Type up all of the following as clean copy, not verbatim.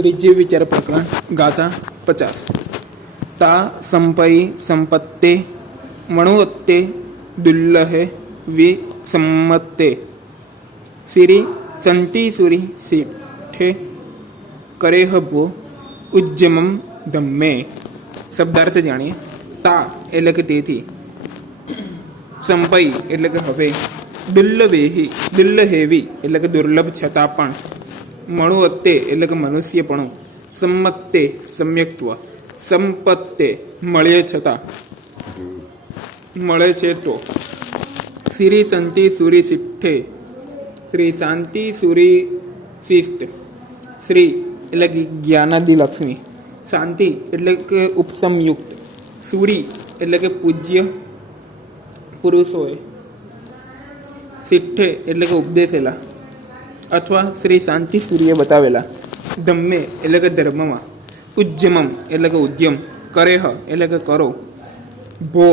ત્રીજી વિચાર પ્રકરણ ગાથા 50. તા સંપયી સંપત્તે મણુવત્તે દુલ્લહે વિસંમત્તે સિરી સંતિ સુરી સિઠ્ઠે કરેહ ભો ઉજ્જમમ ધમ્મે. શબ્દાર્થ જાણીએ. તા એટલે કે તેથી, સંપયી એટલે કે હવે, દુલ્લહેવી એટલે કે દુર્લભ છતાં પણ, મણુવત્તે એટલે કે મનુષ્યપણું, સંમત્તે સમ્યક્ત્વ, સંપત્તે મળે છતાં, મળે છે તો, શ્રી સંતિ સુરી સિઠ્ઠે શ્રી શાંતિ સુરી શિસ્ત. શ્રી એટલે કે જ્ઞાનાદિ લક્ષ્મી, શાંતિ એટલે કે ઉપસમયુક્ત, સુરી એટલે કે પૂજ્ય પુરુષોએ, સિઠ્ઠે એટલે કે ઉપદેશેલા અથવા શ્રી શાંતિ સૂર્ય બતાવેલા, ધમ્મે એટલે કે ધર્મમાં, ઉજ્જમમ એટલે કે ઉદ્યમ, કરેહ એટલે કે કરો, ભો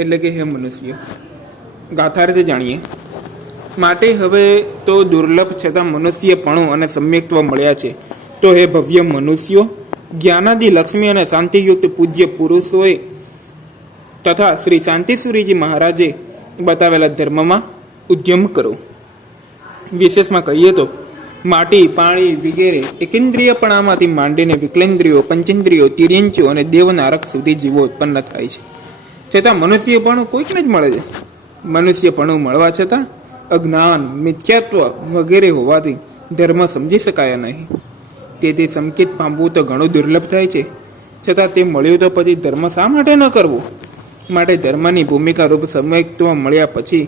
એટલે કે હે મનુષ્ય. ગાથાર્થ જાણીએ. માટે હવે તો દુર્લભ છતાં મનુષ્યપણું અને સમ્યક્ત્વ મળ્યા છે, તો હે ભવ્ય મનુષ્યો, જ્ઞાનાદિ લક્ષ્મી અને શાંતિયુક્ત પૂજ્ય પુરુષોએ તથા શ્રી શાંતિસુરીજી મહારાજે બતાવેલા ધર્મમાં ઉદ્યમ કરો. વિશેષમાં કહીએ તો માટી, પાણી વગેરે એકેન્દ્રિયપણામાંથી માંડીને વિકલેન્દ્રિયો, પંચેન્દ્રિયો, તિર્યંચો અને દેવનારક સુધી જીવો ઉત્પન્ન થાય છે, છતાં મનુષ્યપણું કોઈકને જ મળે છે. મનુષ્યપણું મળવા છતાં અજ્ઞાન, મિથ્યાત્વ વગેરે હોવાથી ધર્મ સમજી શકાયા નહીં. તેથી સંકેત પામવું તો ઘણું દુર્લભ થાય છે, છતાં તે મળ્યું તો પછી ધર્મ શા માટે ન કરવો? માટે ધર્મની ભૂમિકા રૂપ સમ્યક્ત્વ મળ્યા પછી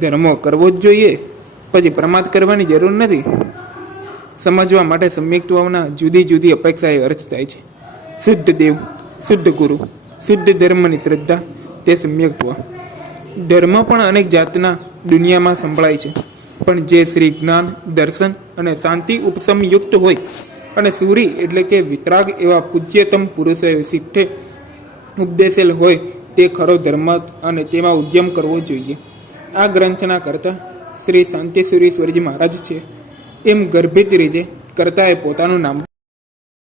ધર્મો કરવો જ જોઈએ, પછી પ્રમાદ કરવાની જરૂર નથી. સમજવા માટે સમ્યક્ત્વના જુદી જુદી અપેક્ષાએ અર્થ થાય છે. શુદ્ધ દેવ, શુદ્ધ ગુરુ, શુદ્ધ ધર્મની શ્રદ્ધા તે સમ્યક્ત્વ. ધર્મ પણ અનેક જાતના દુનિયામાં સંભળાય છે, પણ જે શ્રી જ્ઞાન, દર્શન અને શાંતિ ઉપસમયુક્ત હોય અને સૂરી એટલે કે વિતરાગ એવા પૂજ્યતમ પુરુષોએ સિઠ્ઠે ઉપદેશેલ હોય તે ખરો ધર્મ અને તેમાં ઉદ્યમ કરવો જોઈએ. આ ગ્રંથના કર્તા શ્રી શાંતિસુરીશ્વરજી મહારાજ છે એમ ગર્ભિત રીતે કર્તાએ પોતાનું નામ